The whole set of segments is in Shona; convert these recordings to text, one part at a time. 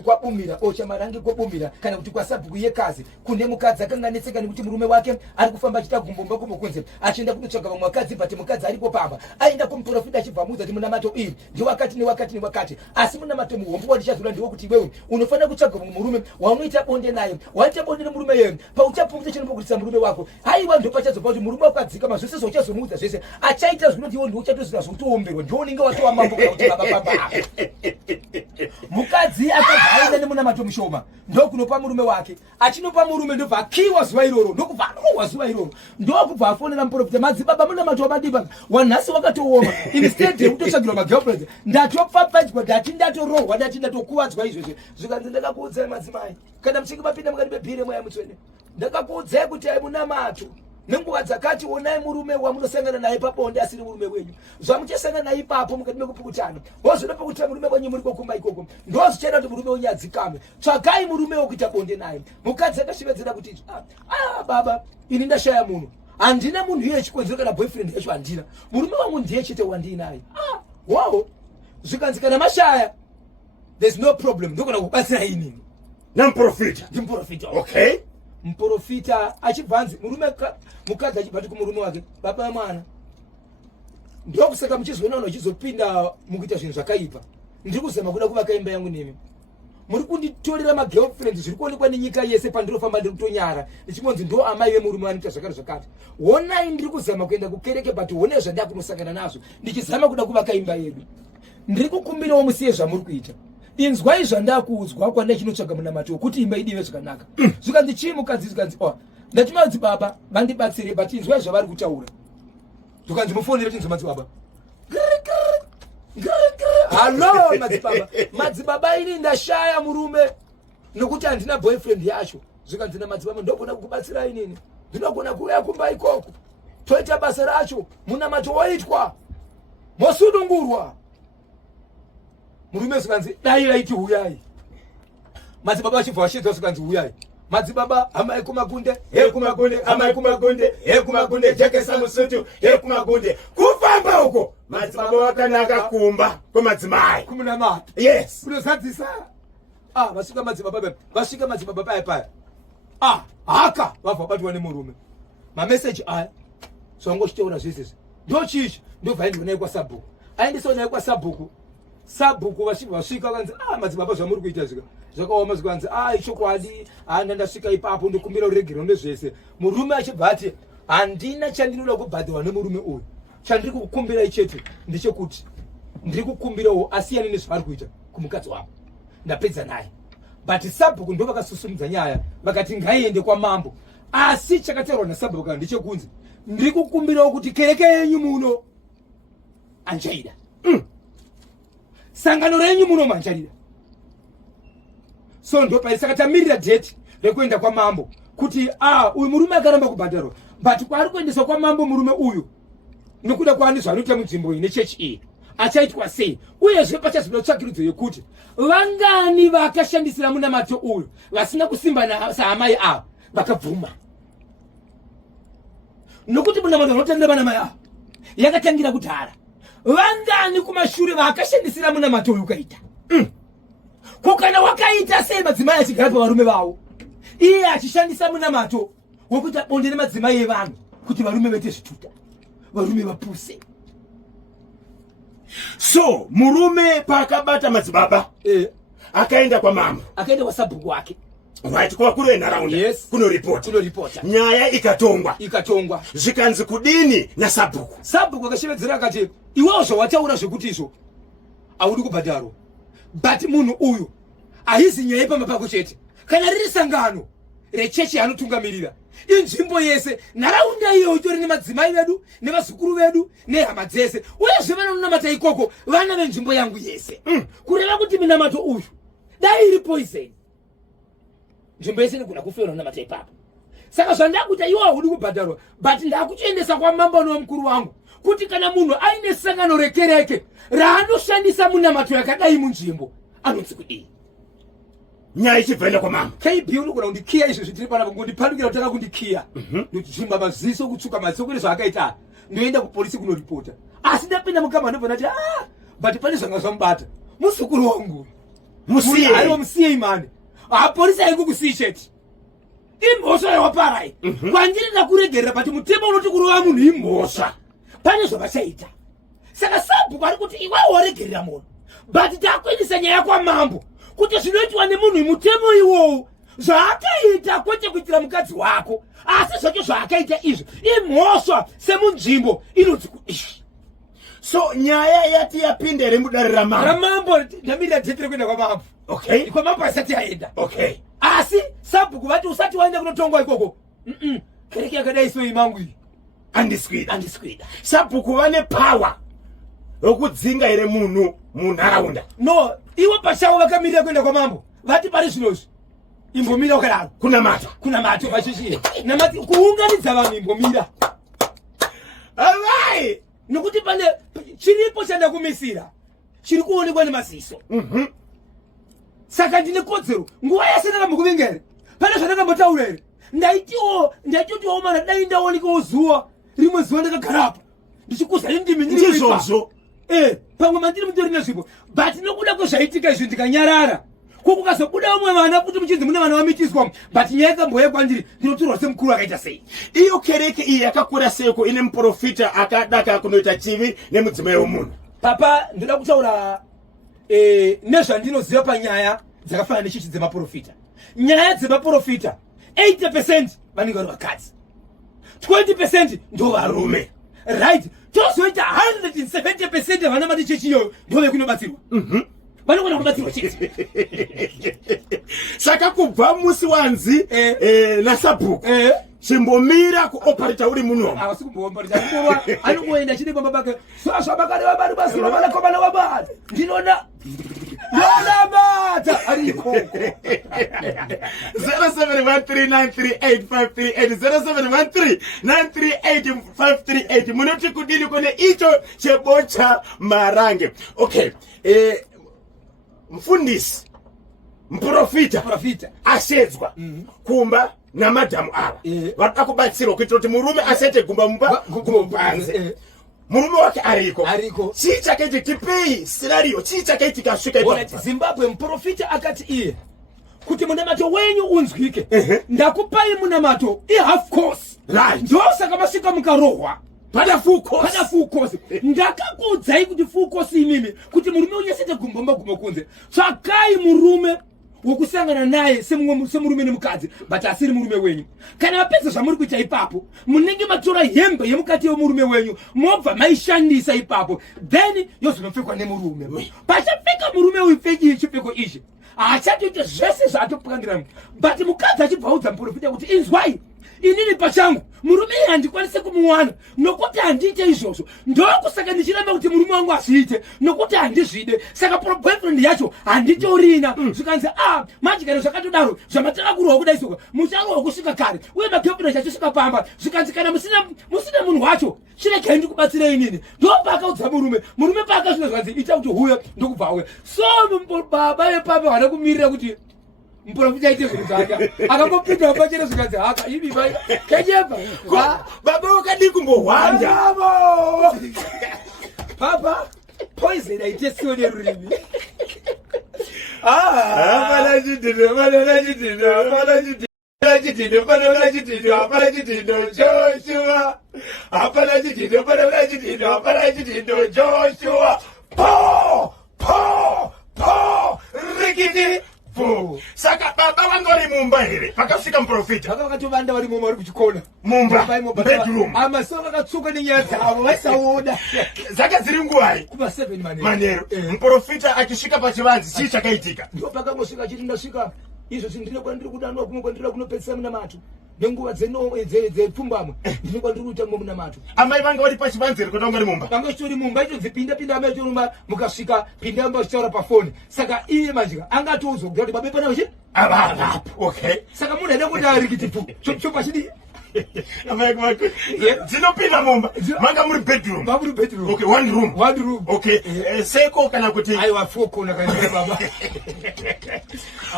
kwa bumira ocha marangi kwa bumira kana kuti kwa sabhuku yekazi kune mukadzi akanganetseka nekuti murume wake ari kufamba achita gumbomba kumukunze achienda kunotsvaga vamwe vakadzi bati mukadzi aripo pamba aenda kumuprofita achibvamudza kuti munamato iyi ndiwakati newakati asi munamato muhombo wandichazvula ndiwokuti iwewe unofanira kutsvaga mumwe murume waunoita bonde naye waita bonde nemurume yeye pauchapfumisa chinombokuritisa murume wako haiwa ndopachazopa kuti murume wako adzikama zvese zvauchazomuudza zvese achaita zvino ndiwo ndiuchatoziva zvokutoomberwa ndiwo unenge watova mambo kana kuti babababa mukadzi akabva nemunamato mushoma ndokunopa murume wake achinopa murume ndobva akiwa zuva iroro ndokubva anowa zuva iroro ndokubva afonera muprofita madzibaba munamato wamadiba wanhasi wakatooma instead yekutotsvagirwa magirlfriend ndatopfapfadzwa ndati ndatorohwa ndati ndatokuvadzwa izvozvo zvikanzi ndakakuudzai madzimai kana muchinge mapinda mukati mebhire mweya mutsvene ndakakuudzai kuti ai munamato nenguva dzakati onai murume wamunosangana naye pabonde asiri murume wenyu zvamuchasangana naye ipapo mukati mekupukutana wozvoda pekuti murume wenyu muri kokumba ikoko ndozvichaita kuti murume wenyu adzikame tsvagai murume wekuita bonde naye mukadzi akashevedzera kuti baba ini ndashaya munhu handina munhu iye chikonzero kana boyfriend yacho handina murume wangu ndiye chete wandinaye wow zvikanzi kana mashaya there's no problem ndogona kubatsira inini namuprofita ndimprofita okay muprofita achibvanzi murume mukadzi achibva kumurume wake baba vamwana ndokusaka muchizoona uchizopinda mukuita zvinhu zvakaipa ndiri kuzama kuda kuvaka imba yangu nemi muri kunditorera magirlfriends zviri kuonekwa nenyika yese pandirofamba ndiri kutonyara ndichimonzi ndo amai vemurume vanoita zvakati zvakati honai ndiri kuzama kuenda kukereke but honai zvandakunosangana nazvo ndichizama kuda kuvaka imba yedu ndiri kukumbirawo musiye zvamuri kuita inzwai zvandakuudzwa kwandai chinotsvaga munamato kuti imba idive zvakanaka zvikanzi chii mukadzi zvikanzi ndatuma madzibaba vandibatsire but inzwai zvavari kutaura zvikanzi mufonere tinzwa madzibaba halo madzibaba ini ndashaya murume nokuti handina boyfriend yacho zvikanzi namadzibaba ndogona kukubatsira inini ndinogona kuuya kumba ikoko toita basa racho munamato woitwa mosunungurwa murume zvikanzi dai raiti huyai madzibaba achibva vashedza zvikanzi huyai madzibaba amai kumagunde kumagunde amai kumagunde kumagunde jekesa musutu kumagunde kufamba uko madzibaba wakanaka kumba kwemadzimai kumunamato yes kunozadzisa vasvika madzibaba vasvika madzibaba paya haka vabva vabatwa nemurume mameseji aya zvangochitaura zvesezvi ndochichi ndobva aindionai kwasabhuku aendesaonai kwasabhuku sabhuku vachibva vasvika vanzi madzibaba zvamuri kuita zvika zvakaoma zvikanzi ichokwadi ndandasvika ipapo ndokumbira uregero nezvese murume achibva ati handina chandinoda kubhadhirwa nemurume uyu chandiri kukumbirai chete ndechekuti ndiri kukumbirawo asiyane nezvavari kuita kumukadzi wavo ndapedza naye but sabhuku ndo vakasusumudza nyaya vakati ngaiende kwamambo asi chakataurwa nasabhuku kana ndechekunzi ndiri kukumbirawo kuti kereke yenyu muno anjaida sangano renyu muno manjarira so ndopai saka tamirira date rekuenda kwamambo kuti uyu murume akaramba kubhadharwa but kwaari kuendeswa kwamambo murume uyu nokuda kwaani zvanoita munzvimbo iyi nechechi iyi achaitwa sei uyezve pachazvino tsvakirudzo yekuti vangani vakashandisira munamato uyu vasina kusimba saamai avo vakabvuma nokuti munamato vanotandira vanamai avo yakatangira kudhara vangani kumashure vakashandisira munamato uyu ukaita kokana wakaita sei madzimai achigara pavarume vavo iye achishandisa munamato wekuita bonde nemadzimai evanhu kuti varume vete zvituta varume vapuse so murume paakabata madzibaba akaenda kwamambo akaenda kwasabhuku wake right kwavakuru venharaunda yes kunoripota nyaya ikatongwa zvikanzi kudini nasabhuku akashevedzera akati iwewo zvawataura zvekuti izvo haudi kubhadharwa but munhu uyu haizi nyaya yepamba pako chete kana riri sangano rechechi yaanotungamirira inzvimbo yese nharaunda iyo itori nemadzimai vedu nevazukuru vedu nehama dzese uyezve vanonamata ikoko vana venzvimbo yangu yese kureva kuti minamato uyu dai iri poison nzvimbo yese inogona kufeura unamata ipapo saka zvandakuita iwo haudi kubhadharwa but ndakuchiendesa kwamamba nowamukuru wangu kuti kana munhu aine sangano rekereke raanoshandisa munamato yakadai munzvimbo anonzi kudii nyaya ichibvaenda kwamama kb unogona kundikiya izvo zvitiri panapa ngondipandukira kutanga kundikiya ndozvimba maziso kutsuka maziso kune zvaakaita ndoenda kupolisi kunoripota asi ndapinda mukama ndobva ndati but pane zvanga zvamubata muzukuru wangu musiye ari musiye imani apolisi ayikukusisheti imhosva yawaparai kwandiri ndakuregerera pati mutemo unoti kurova munhu imhosva pane zvavachaita saka Sabhuku ari kuti iwe waregerera munhu but takuendesa nyaya kwamambo kuti zvinoitwa nemunhu mutemo iwowo zvaakaita kwete kuitira mukadzi wako asi zvacho zvaakaita izvo imhosva semunzvimbo inonzi kuishi. So nyaya yati yapindere mudare ramambo ndamirira dhetire kuenda kwamambo. Okay. Kwamambo asati aenda. Okay. Asi Sabhuku vati usati waenda kunotongwa ikoko. Kereke yakadai so imangu iyi. Andiswida. Sabhuku vane power yokudzinga ere munhu munharaunda. No, iwe pachavo vakamirira kuenda kwamambo. Vati pari zvinozvi. Imbomira ukadaro. Kuna mato pachichi. Namati kuunganidza vanhu imbomira. Alright. Nokuti pane chiripo chandakumisira. Chiri kuonekwa nemaziso. Saka ndine kodzero nguva yese ndakambokuvinga here pane zvandakambotaura here ndaitiwo mana dai ndaonekawo zuva rimwe zuva ndakagarapo ndichikuza indimi ndizvozvo pamwe mandiri mutori nezvipo but nokuda kwezvaitika izvo ndikanyarara kukazobuda umwe vana kuti muchinzi mune vana vamitiswa but nyaya ikamboya kwandiri ndinotorwa semukuru akaita sei. Iyo kereke iyi yakakura seiko ine muprofita akadaka kunoita chivi nemudzimai womunhu. Papa ndoda kutaura nezvandinoziva panyaya dzakafanana nechichi dzemaprofita. Nyaya dzemaprofita 80% vanenge vari vakadzi, 20% ndo varume, right? Tozoita 170% vana mati chechi iyoyo ndo vekunobatsirwa. Vanogona kubatsirwa chete. Saka kubva musi wanzi naSabhuku chimbomira kuoparita uri muno. Asi kumboparita ngova anoenda chiri baba bake sasa bakare vabari basi vabana kobana vabari ndinona bata ari koko 0713938538 0713938538 munoti kudini kone icho chebocha marange. Okay, mfundisi mprofita ashedzwa kumba namadhamu ava vada kubatsirwa kuitira kuti murume asete gumba mumba panze. Murume wake ariko chii chakaiti tipei scenario chii chakaiti kasvika ipapo. Zimbabwe mprofita akati iye kuti munamato wenyu unzwike ndakupai munamato half course ndosaka masvika mukarohwa pada full course. Ndakakuudzai kuti full course imimi kuti murume unyasete gumba magumo kunze tsvakai murume wokusangana naye semurume nemukadzi but asiri murume wenyu. Kana mapedza zvamuri kuita ipapo munenge matora hembe yemukati wemurume wenyu mobva maishandisa ipapo then yozonopfekwa nemurume. Pachapfeka murume uyu pfeki chipfeko ichi haachatoita zvese zvaatopwangira but mukadzi achibvaudza muprofita kuti inzwai inini pachangu murume iye handikwanise kumuwana nokuti handiite izvozvo ndokusaka ndichiramba kuti murume wangu azviite nokuti handizvide saka boyfriend yacho handitorina zvikanzi majikana zvakatodaro zvamatakakurawo kudaisoka mucharohwa kusvika kare uye magirlfriend achasvika pamba zvikanzi kana musina munhu wacho chiregai ndikubatsirei inini ndopakaudza murume paakazvina zvikanzi ita kuti huyo ndokubva auya so baba vepamba vana kumirira kuti mprofita aite zvinhu zvake akangopinda pachena zvikanzi haka ivi vai kechepa baba wakadi kumbohwanda papa poison aitesiwo nerurimi Saka baba wangori mumba here pakasvika muprofita baba vakatovanda vari mumba vari kuchikona mumba bedroom amaso vakatsuka nenyaya dzavo vaisaoda dzaka dziri nguwai kuma 7 manheru muprofita achisvika pachivanze chii chakaitika ndo pakangosvika chiti ndasvika izvo ndine kwandiri kudanwa kumwe kwandira kunopedzisa munamato nenguva dzepfumbamwe ndine kwandiri kuita mumwe munamato. Amai vanga vari pachivanze here kutanga vari mumba vanga chitori mumba itodzipinda amai chitorumba mukasvika pinda amba chichaura pafoni saka iye manjika angatoudzwa kuti babe pana uchi avapo. Okay, saka munhu aida kuti arikitipu chopa chidi dzinopinda mumba manga muri bedroom. Okay, one room. Okay, seko kana kuti aiwa fokona kana baba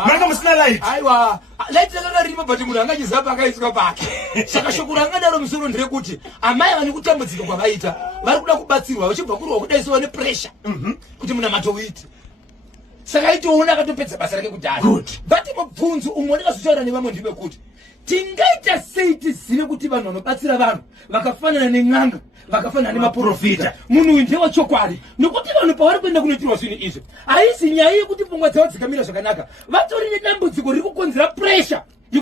manga musina light. Aiwa light yakanga rimo but munhu angachizapa akaiswa pake saka shoko rangadaro musoro nderekuti amai vane kutambudzika kwavaita vari kuda kubatsirwa vachibva kurwa kudaisiwa nepressure kuti munamato uite saka itoona akatopedza basa rake kudhaya bati mabvunzo umoneka zvichaira nevamwe ndive kuti tingaita sei tizive kuti vanhu vanobatsira vanhu vakafanana nen'anga vakafanana nemaprofita munhu uyu ndiye wachokwadi nokuti vanhu pavari kuenda kunoitirwa zvinhu izvi haisi nyaya yekuti pfungwa dzavo dzikamira zvakanaka vatori nedambudziko riri kukonzera puresha